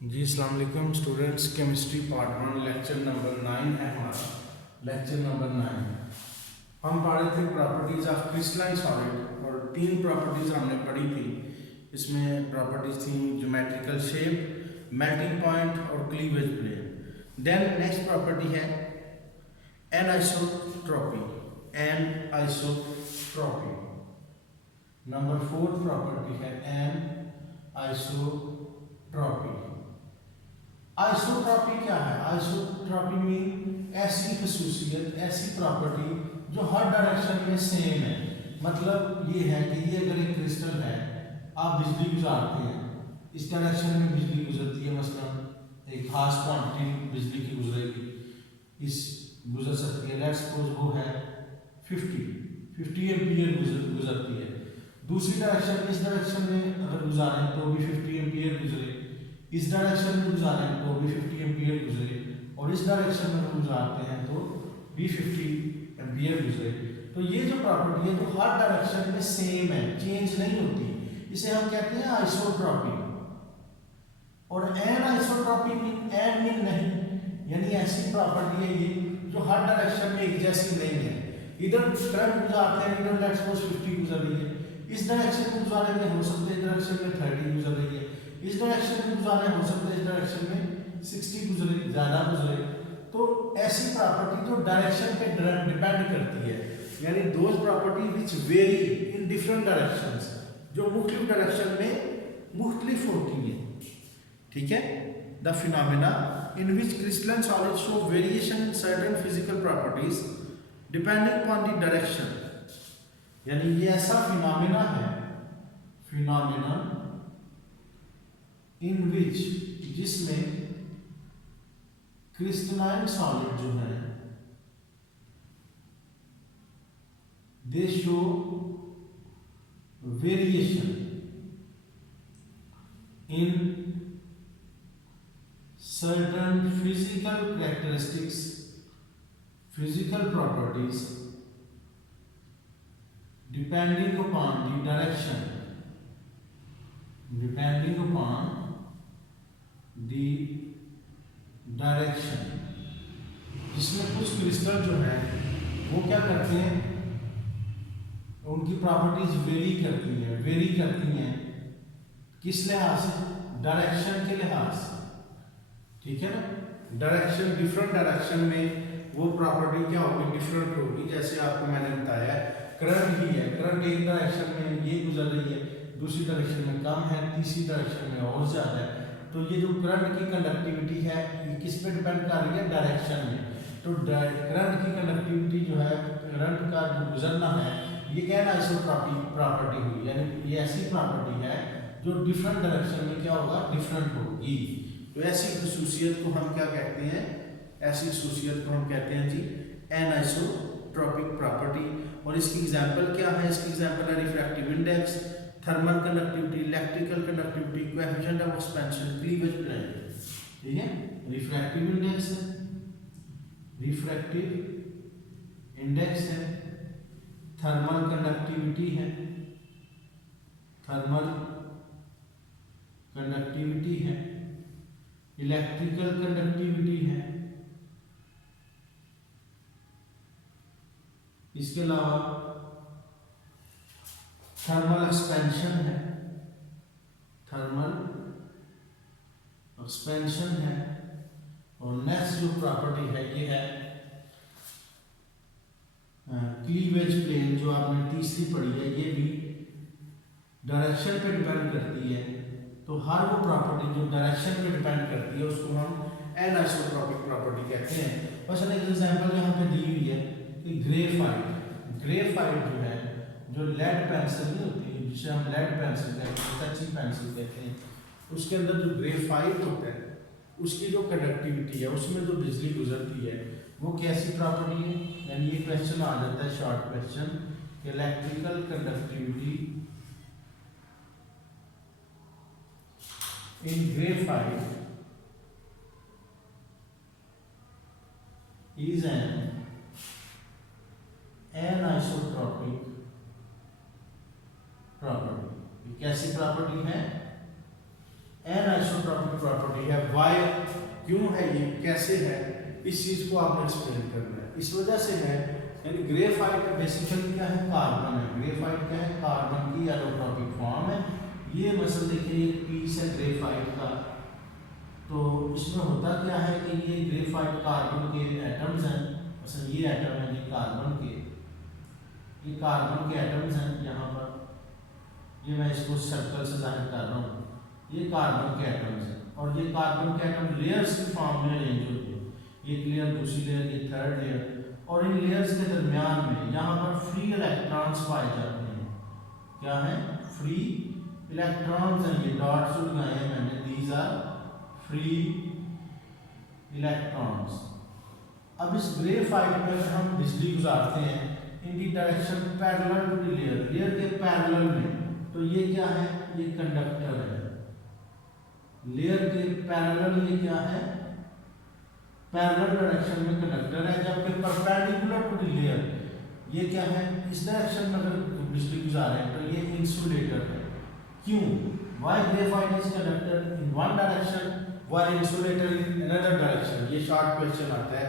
जी अस्सलाम वालेकुम students. Chemistry part 1 lecture number 9 है हमारा। लेक्चर नंबर 9 हम पढ़ रहे थे प्रॉपर्टीज ऑफ क्रिस्टलाइन सॉलिड और 3 प्रॉपर्टीज हमने पढ़ी थी। इसमें प्रॉपर्टीज थी ज्योमेट्रिकल शेप, मेल्टिंग पॉइंट और cleavage plane. Then next property है एनआइसोट्रॉपी। एनआइसोट्रॉपी नंबर 4 प्रॉपर्टी है एनआइसोट्रॉपी। आइसोट्रॉपी क्या है? आइसोट्रॉपी मीन ऐसी खसूसियत, ऐसी प्रॉपर्टी जो हर डायरेक्शन में सेम है। मतलब ये है कि ये अगर एक क्रिस्टल है, आप बिजली गुजारते हैं, इस डायरेक्शन में बिजली गुजरती है, मसलन एक खास क्वांटिटी बिजली की गुजरेगी, इस गुजर सकती है। लेट्स सपोज वो है 50 एम्पियर गुजरती है। दूसरी डायरेक्शन में, इस डायरेक्शन में अगर गुजारें तो भी 50 एम्पियर गुजरे, इस डायरेक्शन में गुजारें तो भी 50 एम्पियर गुजरे, और इस डायरेक्शन में गुजारते हैं तो भी 50 एम्पियर गुजरे। तो ये जो प्रॉपर्टी है जो हर डायरेक्शन में सेम है, चेंज नहीं होती, इसे हम कहते हैं आइसोट्रॉपी। और एन आइसोट्रॉपी मीन नहीं, यानी ऐसी प्रॉपर्टी है ये जो हर डायरेक्शन में एक जैसी नहीं है। इधर करंट गुजारते हैं, इधर लेट्स सपोज 50 गुजर रही है, इस डायरेक्शन में गुजारेंगे, हो सकता है इस डायरेक्शन में 30 गुजर रही है, इस डायरेक्शन में गुजारे, हो सकता है इस डायरेक्शन में 60 गुजरे, ज़्यादा गुजरे। तो ऐसी प्रॉपर्टी जो डायरेक्शन पे डिपेंड करती है, यानी those property which very in different directions, जो मुख्तलिफ डायरेक्शन में मुख्तलिफ होती है। ठीक है। The phenomena in which crystalline solid show variation in certain physical properties depending upon the direction, यानी ये ऐसा फिनोमेना है, फिनोमेना इन विच, जिसमें क्रिस्टलाइन सॉलिड जो है दे show variation in certain physical characteristics, physical properties depending upon the direction, depending upon the direction, जिसमें कुछ crystal जो है वो क्या करते हैं, उनकी प्रॉपर्टीज वेरी करती हैं किस लिहाज से? डायरेक्शन के लिहाज से। ठीक है ना। डायरेक्शन, डिफरेंट डायरेक्शन में वो प्रॉपर्टी क्या होगी, डिफरेंट होगी। जैसे आपको मैंने बताया करंट ही है, करंट एक डायरेक्शन में ये गुजर रही है, दूसरी डायरेक्शन में कम है, तीसरी डायरेक्शन में और ज़्यादा है। तो ये जो करंट की कंडक्टिविटी है ये किस पे डिपेंड कर रही है? डायरेक्शन में। तो करंट की कंडक्टिविटी जो है, करंट का जो गुजरना है, ये क्या है? आइसोट्रॉपी प्रॉपर्टी हुई, यानी ये ऐसी प्रॉपर्टी है जो डिफरेंट डायरेक्शन में क्या होगा, डिफरेंट होगी। तो ऐसी खसूसियत को हम क्या कहते हैं? ऐसी खसूसियत को हम कहते हैं जी एनाइसोट्रॉपिक प्रॉपर्टी। और इसकी एग्जांपल क्या है? इसकी एग्जांपल है refractive index, thermal conductivity, electrical conductivity, coefficient of expansion, cleavage plane. ठीक है। रिफ्रैक्टिव इंडेक्स है, रिफ्रैक्टिव इंडेक्स है, थर्मल कंडक्टिविटी है, थर्मल कंडक्टिविटी है, इलेक्ट्रिकल कंडक्टिविटी है, इसके अलावा थर्मल एक्सपेंशन है, थर्मल एक्सपेंशन है। और नेक्स्ट जो प्रॉपर्टी है ये है क्लीवेज प्लेन, जो आपने तीसरी पढ़ी है, ये भी डायरेक्शन पे डिपेंड करती है। तो हर वो प्रॉपर्टी जो डायरेक्शन पे डिपेंड करती है उसको हम एनाइसोट्रॉपिक प्रॉपर्टी कहते हैं। बस एक एग्जांपल यहाँ पे दी हुई है कि ग्रेफाइट जो है, जो लेड पेंसिल नहीं होती, जिसे हम लेड पेंसिल कहते हैं, टचिंग पेंसिल कहते हैं, उसके अंदर जो ग्रेफाइट होता है उसकी जो कंडक्टिविटी है, उसमें जो बिजली गुजरती है, वो कैसी प्रॉपर्टी है? यानी ये क्वेश्चन आ जाता है, short question, electrical conductivity in graphite is an anisotropy property. कैसी प्रॉपर्टी है? एनाइसोट्रॉपिक एनिसोट्रॉपिक प्रॉपर्टी है, वाई, क्यों है ये, कैसे है, इस चीज को आपने एक्सप्लेन करना है। इस वजह से है, यानी ग्रेफाइट बेसिकली क्या है, कार्बन है। ग्रेफाइट क्या है, कार्बन की एलोट्रॉपिक फॉर्म है। ये मसल देखिए, ये पीस है ग्रेफाइट का, तो इसमें होता क्या है कि ये ग्रेफाइट कार्बन के एटम्स हैं, मतलब ये एटम है ये कार्बन के, ये कार्बन के एटम्स हैं यहाँ पर, ये मैं इसको सर्कल से जाहिर कर रहा हूँ, ये कार्बन के एटम्स हैं, और ये कार्बन के एटम लेयर्स की फॉर्म में अरेंज होते हैं, एक लेयर, दूसरी लेयर, ये थर्ड लेयर, और इन लेयर्स के दरमियान में यहाँ पर फ्री इलेक्ट्रॉन्स पाए जाते हैं। क्या है, फ्री इलेक्ट्रॉन्स हैं, ये डॉट्स जो लगाए हैं मैंने, दीज आर फ्री इलेक्ट्रॉन्स। अब इस ग्रेफाइट पर हम बिजली गुजारते हैं, इनकी direction parallel to the layer, layer के पैरेलल में, तो ये क्या है, ये कंडक्टर है, लेयर के पैरेलल, ये क्या है, पैरेलल डायरेक्शन में कंडक्टर है, जबकि परपेंडिकुलर टू द लेयर, ये क्या है, इस डायरेक्शन में अगर बिजली गुजारें तो ये इंसुलेटर है। क्यों, why graphite is conductor in one direction why insulator in another direction, ये शॉर्ट क्वेश्चन आता है,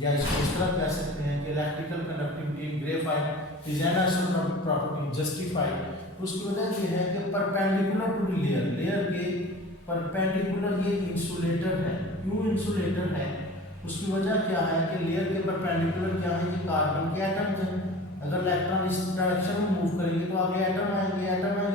या इसको इस तरह कह सकते हैं कि electrical conductivity in graphite is anisotropic property justified. उसकी वजह ये है कि perpendicular to the layer, layer के परपेंडिकुलर ये इंसुलेटर है। क्यों इंसुलेटर है, उसकी वजह क्या है कि लेयर के परपेंडिकुलर क्या है, ये कार्बन के एटम्स हैं, अगर इलेक्ट्रॉन इस डायरेक्शन में मूव करेंगे तो आगे एटम आएंगे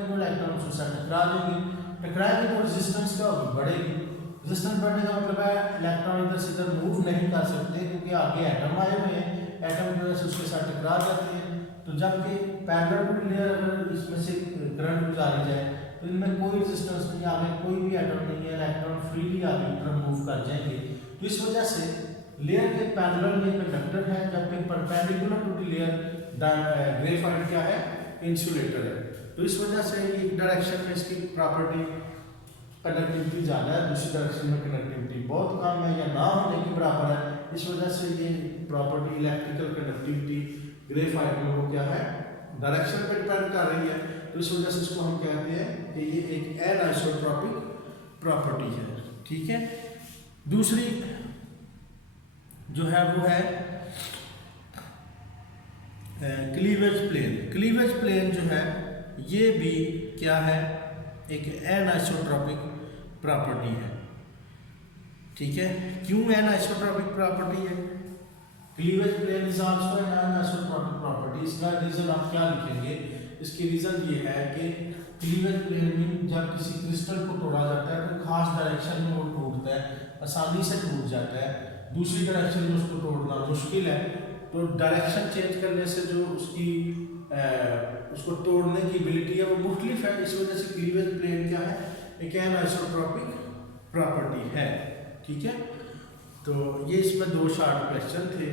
तो इलेक्ट्रॉन उसके साथ टकरा जाएंगे, टकराएंगे तो रेजिस्टेंस क्या होगी, बढ़ेगी, रेजिस्टेंस बढ़ने का मतलब है इलेक्ट्रॉन इधर से इधर मूव नहीं कर सकते क्योंकि आगे एटम आए हुए हैं, एटम की वजह से उसके साथ टकरा जाते हैं। तो जबकि पैरेलल टू लेयर अगर इसमें से करंट गुजारी जाए तो इनमें कोई रेजिस्टेंस नहीं, आगे कोई भी एटम नहीं है, इलेक्ट्रॉन फ्रीली आगे की तरफ मूव कर जाएंगे। तो इस वजह से लेयर के पैरेलल में कंडक्टर है, जबकि perpendicular to the layer graphite क्या है, इंसुलेटर है। तो इस वजह से एक डायरेक्शन में इसकी प्रॉपर्टी कंडक्टिविटी ज़्यादा है, दूसरी डायरेक्शन में कंडक्टिविटी बहुत कम है या ना होने के बराबर है। इस वजह से ये प्रॉपर्टी इलेक्ट्रिकल कंडक्टिविटी ग्रेफाइट में वो क्या है, डायरेक्शन पर डिपेंड कर रही है। तो इस वजह से इसको हम कहते हैं कि ये एक एनाइसोट्रोपिक प्रॉपर्टी है। ठीक है, दूसरी जो है वो है क्लीवेज प्लेन। क्लीवेज प्लेन जो है ये भी क्या है, एक एनाइसोट्रोपिक प्रॉपर्टी है। ठीक है, क्यों एनाइसोट्रोपिक प्रॉपर्टी है, cleavage plane is also an anisotropic property. इसका रीजन आप क्या लिखेंगे, इसकी रीजन ये है कि क्लीवेज प्लेन में जब किसी क्रिस्टल को तोड़ा जाता है तो खास डायरेक्शन में वो टूटता है, आसानी से टूट जाता है, दूसरी डायरेक्शन में उसको तोड़ना मुश्किल है। तो डायरेक्शन चेंज करने से जो उसकी उसको तोड़ने की एबिलिटी है वो मुख्तलिफ है। इस वजह से क्लीवेज प्लेन क्या है, एक एनाइसोट्रोपिक प्रॉपर्टी है। ठीक है, तो ये इसमें दो शॉर्ट क्वेश्चन थे,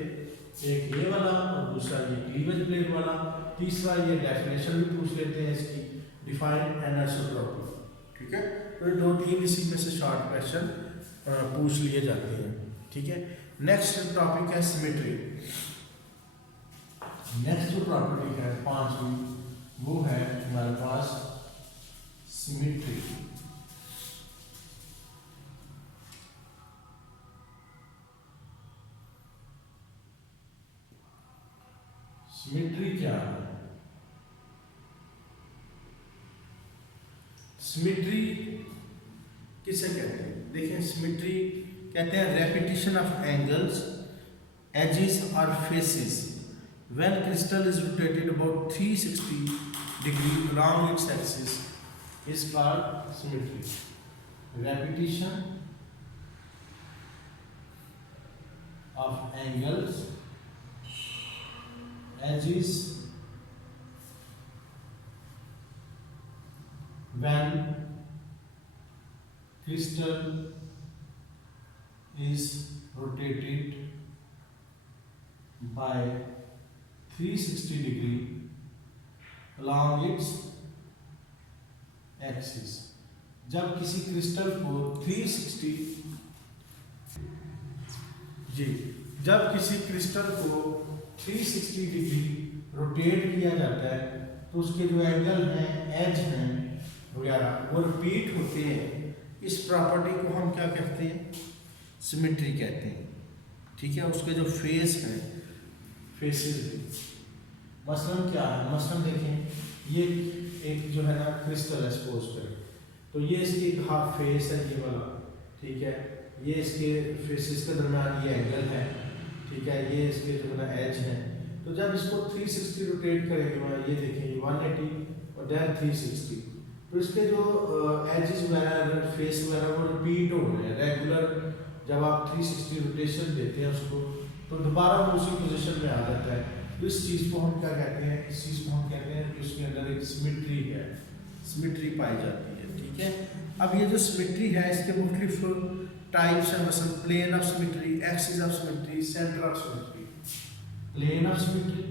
एक ये वाला और दूसरा ये क्लीवेज प्लेन वाला। तीसरा ये डेफिनेशन भी पूछ लेते हैं इसकी, डिफाइन एनाइसोट्रोपिक। ठीक है, तो ये दो तीन इसी में से शॉर्ट क्वेश्चन पूछ लिए जाते हैं। ठीक है, नेक्स्ट टॉपिक है सिमेट्री। नेक्स्ट जो प्रॉपर्टी है पांचवी वो है हमारे पास सिमेट्री। सिमेट्री क्या है, सिमेट्री किसे कहते हैं, देखें सिमेट्री कहते हैं रेपिटेशन ऑफ एंगल्स, एजेस और faces when crystal is rotated about 360 degree along its axis is called symmetry. Repetition of angles, edges when crystal is rotated by 360 degree along its axis। जब किसी crystal को 360 जब किसी crystal को 360 degree rotate किया जाता है तो उसके जो एंगल हैं, एज हैं वगैरह वो रिपीट होते हैं। इस प्रॉपर्टी को हम क्या कहते हैं, सिमेट्री कहते हैं। ठीक है, उसके जो फेस हैं, फेसेस भी मसलन क्या है, मसलन देखें ये एक जो है ना क्रिस्टल है सपोज करें, तो ये इसकी एक हाफ फेस है ये वाला, ठीक है, ये इसके फेसेस के दरम्यान ये एंगल है, ठीक है, ये इसके जो है ना एज है। तो जब इसको 360 रोटेट करेंगे, ये देखें 180 और देन 360, तो इसके जो एजेस वगैरह फेस वगैरह वो रिपीट हो रहे हैं रेगुलर। जब आप 360 रोटेशन देते हैं उसको, तो दोबारा वो उसी पोजीशन में आ जाता है। तो इस चीज़ को हम क्या कहते हैं, इस चीज़ को हम कहते हैं कि उसके अंदर एक सिमेट्री है, सिमेट्री पाई जाती है। ठीक है, अब ये जो सिमेट्री है इसके मुख्तलिफ टाइप्स हैं, मसलन plane of symmetry, axis of symmetry, centre of symmetry. Plane of symmetry,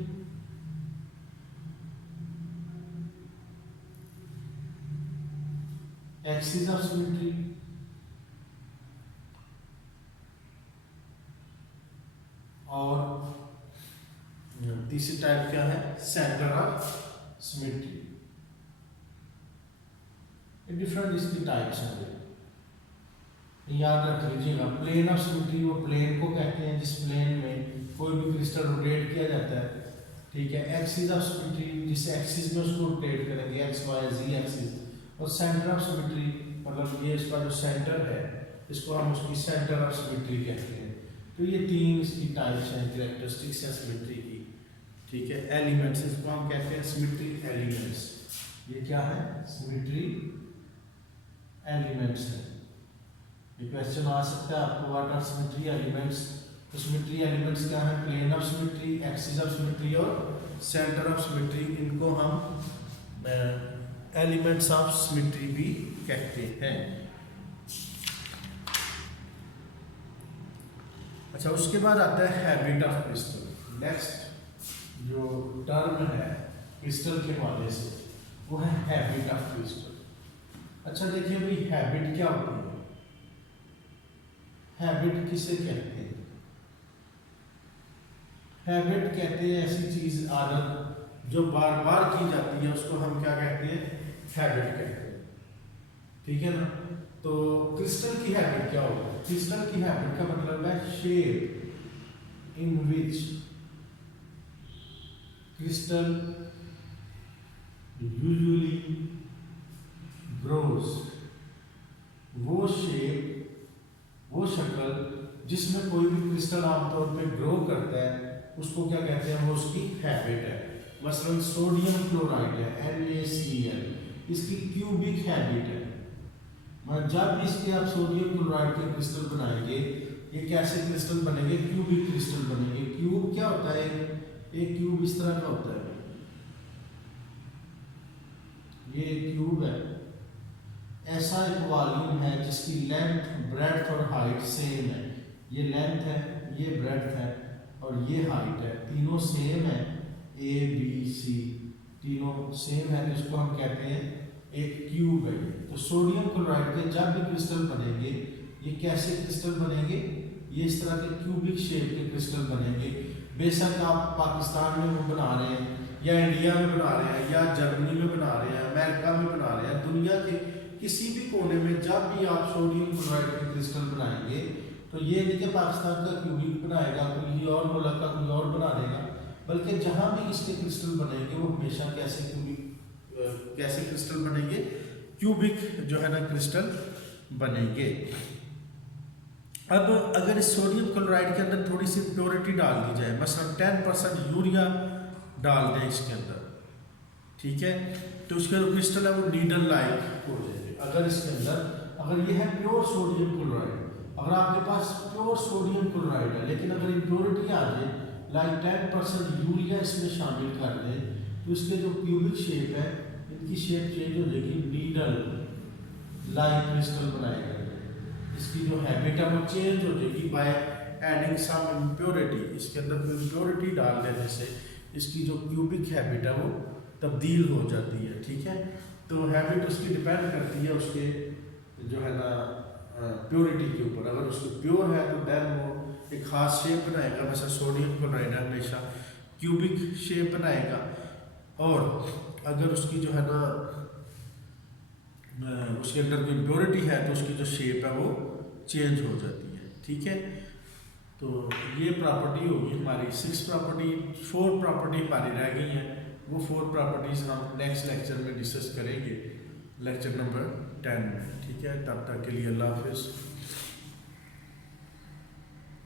axis of symmetry, और तीसरी टाइप क्या है, सेंटर ऑफ सिमेट्री। डिफरेंट इसकी टाइप्स हैं, याद रख लीजिएगा। प्लेन ऑफ सिमेट्री वो प्लेन को कहते हैं जिस प्लेन में कोई भी क्रिस्टल रोटेट किया जाता है। ठीक है, एक्सिस ऑफ सिमेट्री जिस एक्सिस में उसको रोटेट करेंगे, एक्स वाई जी एक्सिस। और सेंटर ऑफ सिमेट्री मतलब ये इसका जो सेंटर है, इसको हम उसकी सेंटर ऑफ सिमेट्री कहते हैं। तो ये तीन इसकी टाइप्स हैं कैरेक्टरिस्टिक्स है सिमेट्री की। ठीक है, एलिमेंट्स इसको हम कहते हैं सिमेट्रिक एलिमेंट्स। ये क्या है, सिमेट्री एलिमेंट्स है। ये क्वेश्चन आ सकता है आपको, व्हाट आर सिमेट्री एलिमेंट्स। तो सिमेट्री एलिमेंट्स क्या है, plane of symmetry, axis of symmetry और सेंटर ऑफ सिमेट्री। इनको हम एलिमेंट्स ऑफ सिमेट्री भी कहते हैं। अच्छा, उसके बाद आता है हैबिट ऑफ क्रिस्टल। नेक्स्ट जो टर्म है क्रिस्टल के हवाले से वो है हैबिट ऑफ क्रिस्टल। अच्छा देखिए भाई, हैबिट क्या होती है, हैबिट किसे कहते हैं? हैबिट कहते हैं ऐसी चीज, आदत जो बार बार की जाती है, उसको हम क्या कहते हैं, हैबिट कहते हैं। ठीक है ना। तो क्रिस्टल की हैबिट क्या होगा, क्रिस्टल की हैबिट का मतलब है shape in which crystal usually grows. वो शेप, वो शक्ल जिसमें कोई भी क्रिस्टल आमतौर पे ग्रो करता है, उसको क्या कहते हैं, वो उसकी हैबिट है। मसलन सोडियम क्लोराइड है NaCl, इसकी क्यूबिक हैबिट है। जब इसके आप सोडियम क्लोराइड के क्रिस्टल बनाएंगे, ये कैसे क्रिस्टल बनेंगे, क्यूबिक क्रिस्टल बनेंगे। क्यूब क्या होता है, एक क्यूब इस तरह का होता है, ये क्यूब है, ऐसा एक वॉल्यूम है जिसकी लेंथ, ब्रेड्थ और हाइट सेम है। ये लेंथ है, ये ब्रेड्थ है और ये हाइट है, तीनों सेम है, ABC तीनों सेम है, तो इसको हम कहते हैं एक क्यूब है। तो सोडियम क्लोराइड के जब भी क्रिस्टल बनेंगे, ये कैसे क्रिस्टल बनेंगे, ये इस तरह के क्यूबिक शेप के क्रिस्टल बनेंगे। बेशक आप पाकिस्तान में वो बना रहे हैं, या इंडिया में बना रहे हैं, या जर्मनी में बना रहे हैं, अमेरिका में बना रहे हैं, दुनिया के किसी भी कोने में जब भी आप सोडियम क्लोराइड के क्रिस्टल बनाएंगे, तो ये नहीं कि पाकिस्तान का क्यूबिक बनाएगा, कोई और मुल्क का कोई और बना देगा, बल्कि जहाँ भी इसके क्रिस्टल बनेंगे वो हमेशा कैसे क्रिस्टल बनेंगे, क्यूबिक जो है ना क्रिस्टल बनेंगे। अब अगर इस सोडियम क्लोराइड के अंदर थोड़ी सी प्योरिटी डाल दी जाए, मसलन 10% यूरिया डाल दें इसके अंदर, ठीक है, तो उसके जो क्रिस्टल है वो नीडल लाइक हो जाएंगे। अगर इसके अंदर, अगर ये है प्योर सोडियम क्लोराइड, अगर आपके पास प्योर सोडियम क्लोराइड है, लेकिन अगर इम्प्योरिटी आ जाए, लाइक 10% यूरिया इसमें शामिल कर दें, तो इसके जो क्यूबिक शेप है, इनकी शेप चेंज हो जाएगी, नीडल लाइक क्रिस्टल बनाएगा। इसकी जो हैबिट है वो चेंज हो जाएगी बाय एडिंग सम इम्प्योरिटी। इसके अंदर कोई इम्प्योरिटी डाल देने से इसकी जो क्यूबिक हैबिट है वो तब्दील हो जाती है। ठीक है, तो हैबिट उसकी डिपेंड करती है उसके जो है ना प्योरिटी के ऊपर। अगर उसको प्योर है तो देन वो एक खास शेप बनाएगा, वैसे सोडियम क्लोराइड हमेशा क्यूबिक शेप बनाएगा। और अगर उसकी जो है ना उसके अंदर कोई इम्प्योरिटी है तो उसकी जो शेप है वो चेंज हो जाती है। ठीक है, तो ये प्रॉपर्टी होगी हमारी 6 प्रॉपर्टी। 4 प्रॉपर्टी हमारी रह गई हैं, वो 4 प्रॉपर्टीज़ हम नेक्स्ट लेक्चर में डिस्कस करेंगे, लेक्चर नंबर 10 में। ठीक है, तब तक के लिए अल्लाह हाफिज़।